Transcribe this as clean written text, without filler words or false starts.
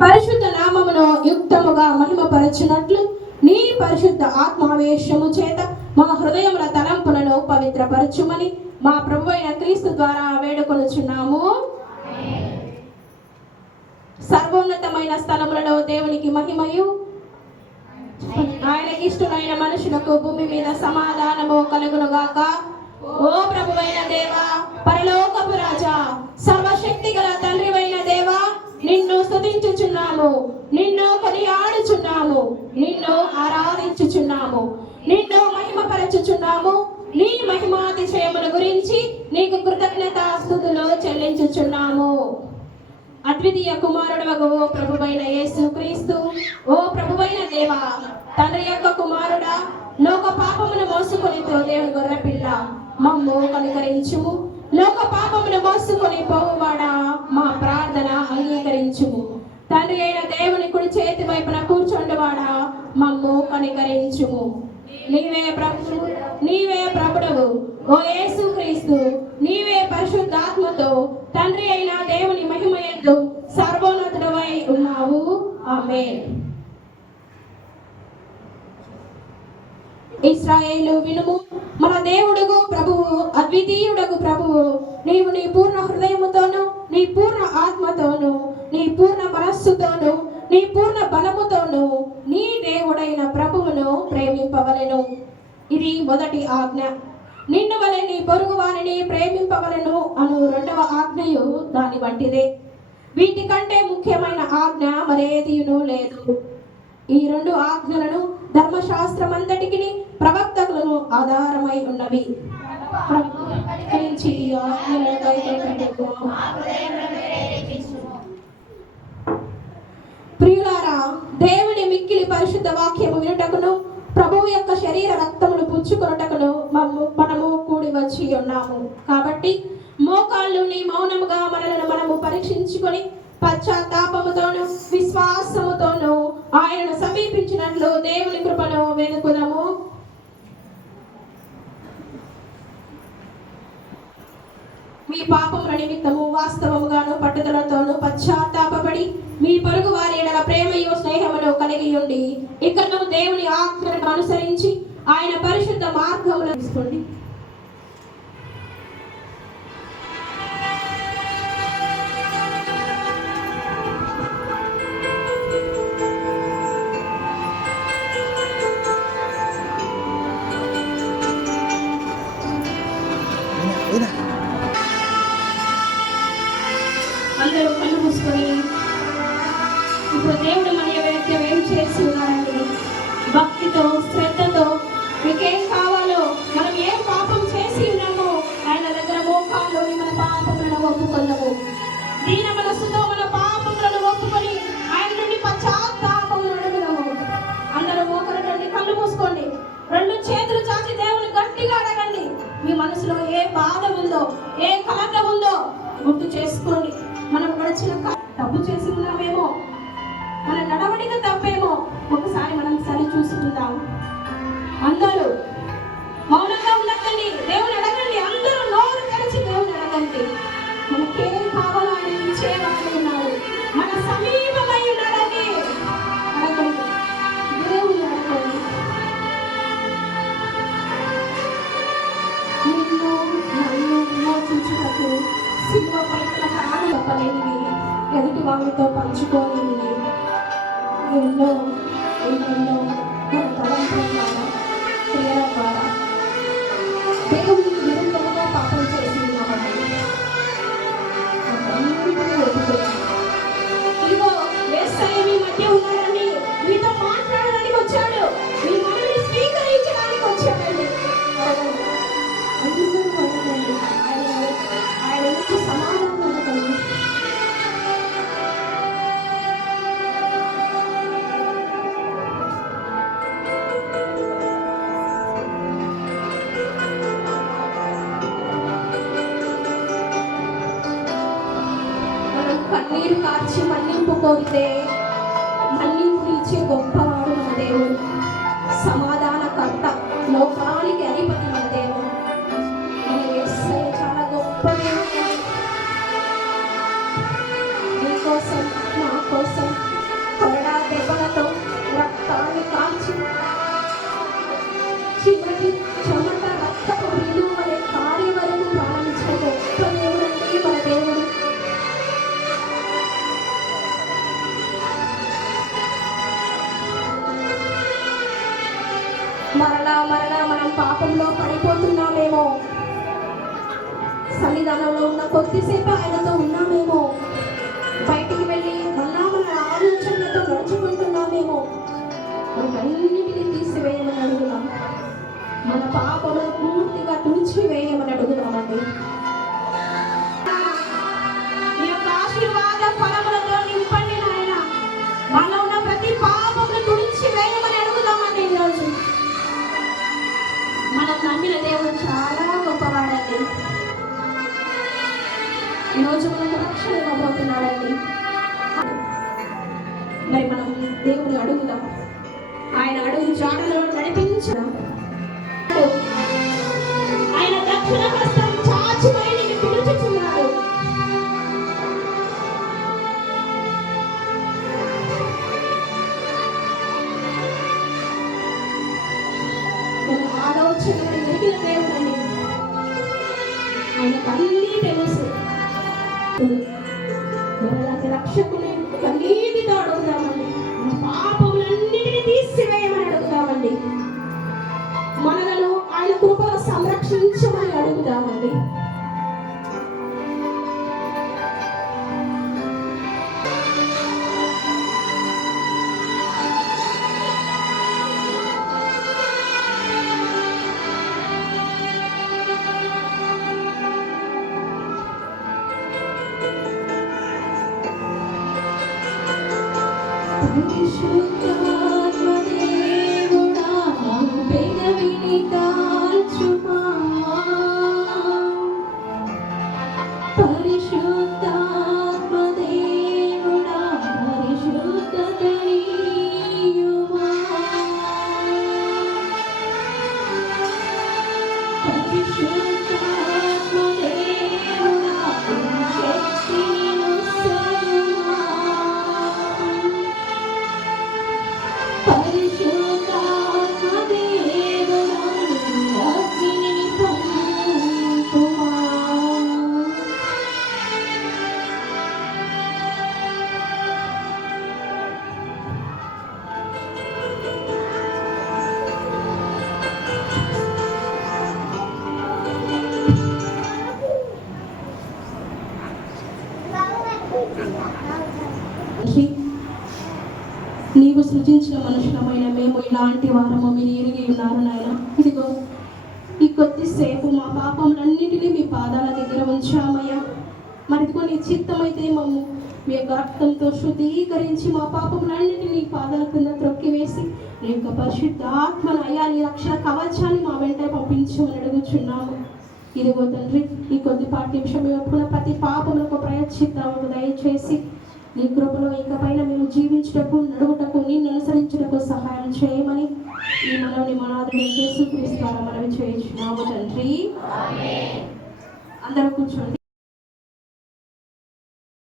పరిశుద్ధ నామమును యుక్తముగా మహిమపరచునట్లు నీ పరిశుద్ధ ఆత్మావేశము చేత మా హృదయముల తలంపులను పవిత్రపరచుమని మా ప్రభు అయిన క్రీస్తు ద్వారా వేడుకొనుచున్నాము. సర్వోన్నతమైన స్థలములలో దేవునికి మహిమయు, ఆయనకి ఇష్టమైన మనుషులకు భూమి మీద సమాధానము కలుగునుగాక. ఓ ప్రభువైన దేవా, పరలోకపు రాజా, సర్వశక్తి గల తండ్రివైన దేవా, నిన్ను స్తుతించుచున్నాము, నిన్ను కొనియాడుచున్నాము, నిన్ను ఆరాధించుచున్నాము, నిన్ను మహిమపరచుచున్నాము. నీ మహిమాతిశయముల గురించి నీకు కృతజ్ఞతాస్తుతులు చెల్లించుచున్నాము. అద్వితీయ కుమారుడవగు ఓ ప్రభువైన యేసు క్రీస్తు, ఓ ప్రభువైన దేవా, తండ్రి యొక్క కుమారుడా, లోక పాపమును మోసుకొని దేవుని గొర్రెపిల్ల, మమ్ము కనికరించుము. లోక పాపమును మోసుకొని పోవువాడా, మా ప్రార్థన అంగీకరించుము. తండ్రి అయిన దేవుని కుడి చేతి వైపున కూర్చుండువాడా, మమ్ము కనికరించుము. నీవే ప్రభువు, నీవే ప్రభుడవు ఓ యేసు క్రీస్తు, నీవే పరిశుద్ధాత్మతో తండ్రి అయిన దేవుని మహిమయందు సర్వోన్నతుడవై ఉన్నావు. ఆమేన్. ఇశ్రాయేలు వినుము, మన దేవుడుగు ప్రభువు, అద్వితీయుడగు ప్రభువు, నీవు నీ పూర్ణ హృదయముతోను, నీ పూర్ణ ఆత్మతోను, నీ పూర్ణ మనస్సుతోను, నీ పూర్ణ బలముతోను నీ దేవుడైన ప్రభువును ప్రేమింపవలెను. ఇది మొదటి ఆజ్ఞ. నిన్ను వలె నీ పొరుగు వారిని ప్రేమింపవలెను అను రెండవ ఆజ్ఞయు దాని వంటిదే. వీటికంటే ముఖ్యమైన ఆజ్ఞ మరేదియును లేదు. ఈ రెండు ఆజ్ఞలను ధర్మశాస్త్రమంతటికి ప్రవక్తలను ఆధారమై ఉన్నవి. ప్రియులారా, దేవుని మిక్కిలి పరిశుద్ధ వాక్యము వినుటకును ప్రభువు యొక్క శరీర రక్తమును పుచ్చుకొనుటకును మనము కూడి వచ్చి ఉన్నాము. కాబట్టి మోకాళ్ళుని మౌనముగా మనము పరీక్షించుకొని పశ్చాత్తాపముతోను విశ్వాసముతోను ఆయనను సమీపించినట్లు దేవుని కృపను వెనుకుదము. మీ పాపముల నిమిత్తము వాస్తవముగాను పట్టుదలతోను పశ్చాత్తాపపడి మీ పొరుగు వారి ఎడల ప్రేమయు స్నేహమును కలిగి ఉండి ఇక్కడ దేవుని ఆజ్ఞలను అనుసరించి ఆయన పరిశుద్ధ మార్గములను తీసుకోండి. అందరూ కళ్ళు మూసుకొని ఇప్పుడు దేవుడు మన వాక్యం ఏం చేసి ఉన్నారండి, భక్తితో శ్రద్ధతో మీకేం కావాలో, మనం ఏం పాపం చేసి ఉన్నామో ఆయన దగ్గర మోకాల్లోని మన పాపములను ఒప్పుకొందాము. దీన మనస్సుతో మన పాపములను ఒప్పుకొని ఆయన నుండి పశ్చాత్తాపమును అడుగుదాము. అందరూ మోకరండి, కళ్ళు మూసుకోండి, రెండు చేతులు చాచి దేవుని గట్టిగా అడగండి. మీ మనసులో ఏ బాధ ఉందో, ఏ కలత ఉందో గుర్తు చేసుకోండి. మనం గడిచిన తప్పు చేసి ఉన్నామేమో, మన నడవడిక తప్పేమో ఒకసారి మనం సరి చూసుకుందాం. అందరూ మౌనంగా ఉండకండి, దేవుని అడగండి. అందరూ నోరు తెరిచి దేవుని అడగండి. మనకేం కావాలో ఆయన ఇచ్చేవాడు ఉన్నాడు, మన సమీపమై ఉన్నాడండి. అడగండి, దేవుని అడగండి. నిన్ను నన్ను విమోచించుటకు సిలువ పైన ప్రాణం తప్పలేనివి, ఎదుటి వారితో పంచుకోలేనివి ఎన్నో ఎన్నెన్నో మన తలంపుల ద్వారా, క్రియల ద్వారా దేవునికి విరుద్ధంగా పాపం చేసి ఉన్నామండి. ఇదిగో యేసయ్య మీ మధ్య ఉన్నాడండి, మీతో మాట్లాడడానికి వచ్చాడు, మీ మనల్ని స్వీకరించడానికి వచ్చాడండి. ఆయన నుంచి సమాధానం పొందగలము. మనం కన్నీరు కార్చి మన్నింపు కోరితే మన్నింపు ఇచ్చే గొప్పవాడు మన దేవుడు, సమాధానకర్త, లోకానికి అధిపతి మన దేవుడు. మన యేసయ్య చాలా గొప్ప దేవుడు. నీ కోసం, నా కోసం మరలా మనం పాపంలో పడిపోతున్నామేమో, సన్నిధానంలో ఉన్న కొద్దిసేపు ఆయనతో ఉన్నామేమో, బయటికి వెళ్ళి మళ్ళా మన ఆలోచనలతో నడుచుకుంటున్నామేమో. అన్నిటినీ తీసివేయమని అడుగుదాం. మన పాపమును పూర్తిగా తుడిచివేయమని అడుగుదామండి. ఈ యొక్క ఆశీర్వాద ఫలములతో నింపండి నాయన. మనలో ఉన్న ప్రతి పాపమును తుడిచివేయమని అడుగుదామండి. ఈరోజు మనం నమ్మిన దేవుడు చాలా గొప్పవాడండి. ఈరోజు మనకు రక్షణ ఇవ్వబోతున్నాడండి. మరి మనం దేవుని అడుగుదాం. ఆయన అడుగు జాడలో నడిపించుదాం. ఆయన దక్షిణ హస్తం చాచుకొని నిన్ను పిలుచుచున్నాడు. మన ఆలోచనలు ఎరిగిన దేవుడండి. ఆయనకు అన్నీ తెలుసు. మనలాంటి రక్షకుని కన్నీటితో అడుగుదామండి. మన పాపములన్నిటినీ తీసివేయమని అడుగుదామండి. మనలను ఆయన కృపలో సంరక్షించమని అడుగుదామండి. పరిశుద్ధాత్మదేవుడా పెదవిని కాల్చుమా. పరిశుద్ధాత్మదేవుడా పరిశుద్ధతనీయుమా. పరిశుద్ధాత్మదేవుడా శక్తిని నొసగుమా. పరిశుద్ధాత్మదేవుడా అగ్నిని పంపుమా. నీవు సృజించిన మనుషులమైన మేము ఇలాంటి వారము మీరు ఎరిగి ఉన్నారు నాయన. ఇదిగో ఈ కొద్దిసేపు మా పాపములన్నింటినీ మీ పాదాల దగ్గర ఉంచామయ్యా. మరి ఇదిగో నీ చిత్తమైతే మమ్ము మీ యొక్క రక్తంతో శుద్ధీకరించి మా పాపములన్నింటినీ పాదాల కింద త్రొక్కివేసి నీ యొక్క పరిశుద్ధాత్మను అయ్యా నీ రక్షణ కవచాన్ని మా వెంట పంపించమని అడుగుచున్నాము. ఇదిగో తండ్రి ఈ కొద్దిపాటి నిమిషం ఎప్పుడు ప్రతి పాపములకు ప్రయత్నిద్దాము. దయచేసి నీ కృపలో ఇకపైన మేము జీవించుటకు నడువుటకు నిన్ను అనుసరించుటకు సహాయం చేయమని ఈ మనవుని మనాదుని యేసుక్రీస్తు ద్వారా మనవి చేయించున్నాము తండ్రి. అందరూ కూర్చోండి.